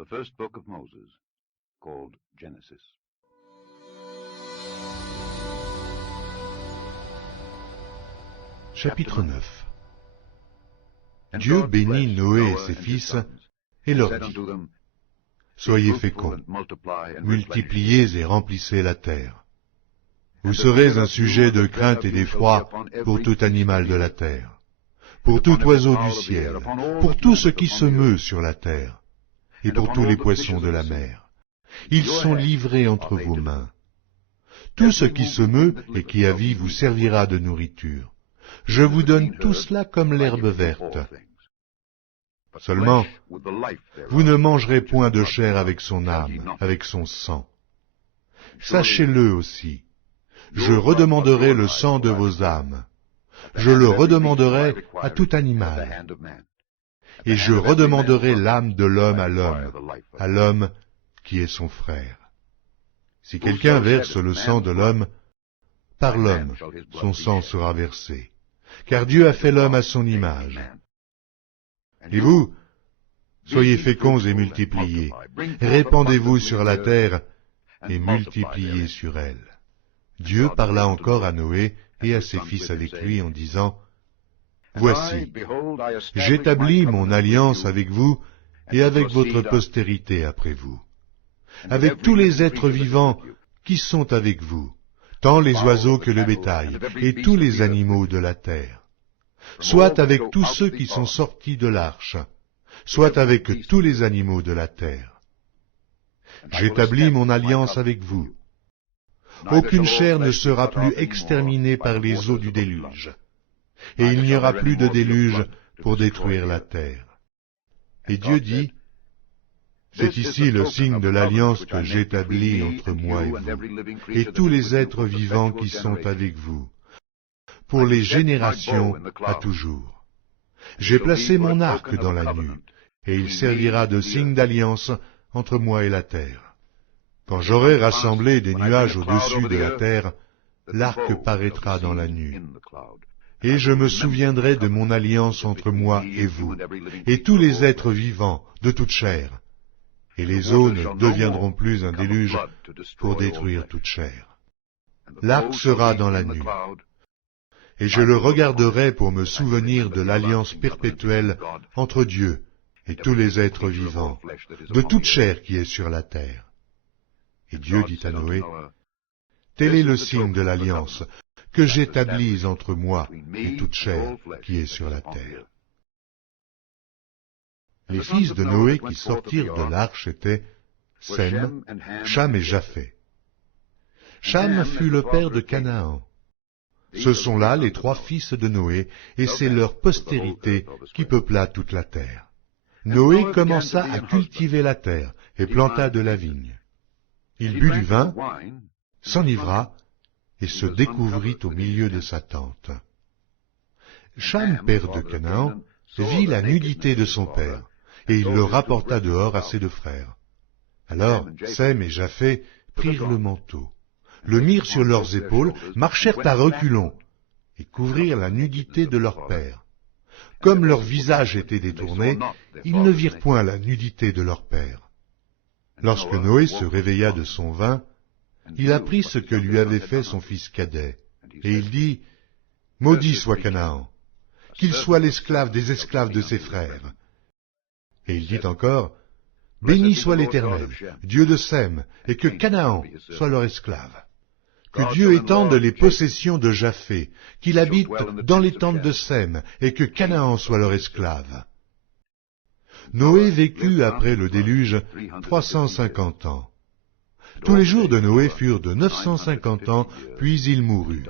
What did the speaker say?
the first book of Moses, called Genesis. Chapitre 9. Dieu bénit Noé et ses fils et leur dit: Soyez féconds, multipliez et remplissez la terre. Vous serez un sujet de crainte et d'effroi pour tout animal de la terre, pour tout oiseau du ciel, pour tout ce qui se meut sur la terre, et pour tous les poissons de la mer. Ils sont livrés entre vos mains. Tout ce qui se meut et qui a vie vous servira de nourriture. Je vous donne tout cela comme l'herbe verte. Seulement, vous ne mangerez point de chair avec son âme, avec son sang. Sachez-le aussi, je redemanderai le sang de vos âmes. Je le redemanderai à tout animal. Et je redemanderai l'âme de l'homme à l'homme qui est son frère. Si quelqu'un verse le sang de l'homme, par l'homme son sang sera versé, car Dieu a fait l'homme à son image. Et vous, soyez féconds et multipliez, répandez-vous sur la terre et multipliez sur elle. Dieu parla encore à Noé et à ses fils avec lui en disant: Voici, j'établis mon alliance avec vous et avec votre postérité après vous, avec tous les êtres vivants qui sont avec vous, tant les oiseaux que le bétail, et tous les animaux de la terre, soit avec tous ceux qui sont sortis de l'arche, soit avec tous les animaux de la terre. J'établis mon alliance avec vous. Aucune chair ne sera plus exterminée par les eaux du déluge, et il n'y aura plus de déluge pour détruire la terre. Et Dieu dit: C'est ici le signe de l'alliance que j'établis entre moi et vous, et tous les êtres vivants qui sont avec vous, pour les générations à toujours. J'ai placé mon arc dans la nuit, et il servira de signe d'alliance entre moi et la terre. Quand j'aurai rassemblé des nuages au-dessus de la terre, l'arc paraîtra dans la nuit. Et je me souviendrai de mon alliance entre moi et vous, et tous les êtres vivants de toute chair, et les eaux ne deviendront plus un déluge pour détruire toute chair. L'arc sera dans la nuit, et je le regarderai pour me souvenir de l'alliance perpétuelle entre Dieu et tous les êtres vivants, de toute chair qui est sur la terre. Et Dieu dit à Noé: Tel est le signe de l'alliance que j'établis entre moi et toute chair qui est sur la terre. Les fils de Noé qui sortirent de l'arche étaient Sem, Cham et Japheth. Cham fut le père de Canaan. Ce sont là les trois fils de Noé, et c'est leur postérité qui peupla toute la terre. Noé commença à cultiver la terre et planta de la vigne. Il but du vin, s'enivra et se découvrit au milieu de sa tente. Cham, père de Canaan, vit la nudité de son père, et il le rapporta dehors à ses deux frères. Alors Sem et Japheth prirent le manteau, le mirent sur leurs épaules, marchèrent à reculons, et couvrirent la nudité de leur père. Comme leur visage était détourné, ils ne virent point la nudité de leur père. Lorsque Noé se réveilla de son vin, il apprit ce que lui avait fait son fils cadet, et il dit: Maudit soit Canaan, qu'il soit l'esclave des esclaves de ses frères. Et il dit encore: Béni soit l'Éternel, Dieu de Sem, et que Canaan soit leur esclave. Que Dieu étende les possessions de Japheth, qu'il habite dans les tentes de Sem, et que Canaan soit leur esclave. Noé vécut après le déluge 350 ans. Tous les jours de Noé furent de 950 ans, puis il mourut.